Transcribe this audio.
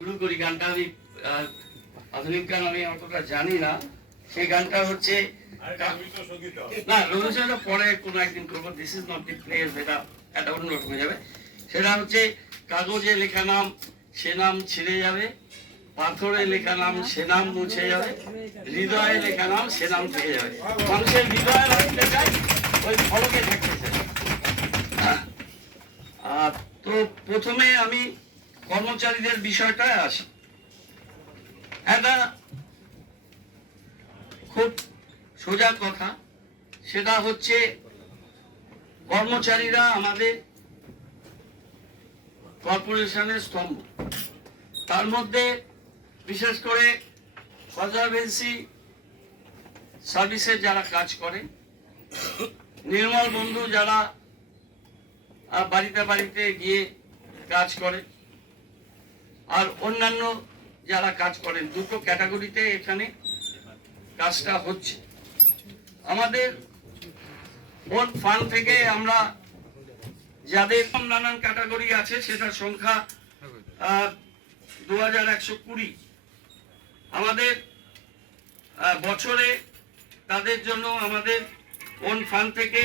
শুরু করি গানটা। আমি আধুনিক গান আমি অতটা জানি না। সেই গানটা হচ্ছে না, রবীন্দ্রনাথ পরে কোনো একদিন করবো। This is not the place, এটা একটা অন্যরকম হয়ে যাবে। সেটা হচ্ছে কাগজে লেখা নাম সে নাম ছিঁড়ে যাবে, পাথরে লেখা নাম সে নাম মুছে যাবে, হৃদয়ে লেখা নাম সে নাম থেকে যাবে। মানুষের হৃদয়ে রাখতে চাই, ওই ফলকে থাকতে চাই। তো প্রথমে আমি কর্মচারীদের বিষয়টায় আসি। একটা খুব সোজা কথা, সেটা হচ্ছে কর্মচারীরা আমাদের কর্পোরেশনের স্তম্ভ। তার মধ্যে বিশেষ করে কনজারভেন্সি সার্ভিসে যারা কাজ করে, নির্মল বন্ধু যারা বাড়িতে বাড়িতে গিয়ে কাজ করে, আর অন্যান্য যারা কাজ করেন, দুটো ক্যাটাগরিতে এখানে কাজটা হচ্ছে। আমাদের ওন ফান্ড থেকে আমরা যাদের নানান ক্যাটাগরি আছে সেটার সংখ্যা 2120। আমাদের বছরে তাদের জন্য আমাদের ওন ফান্ড থেকে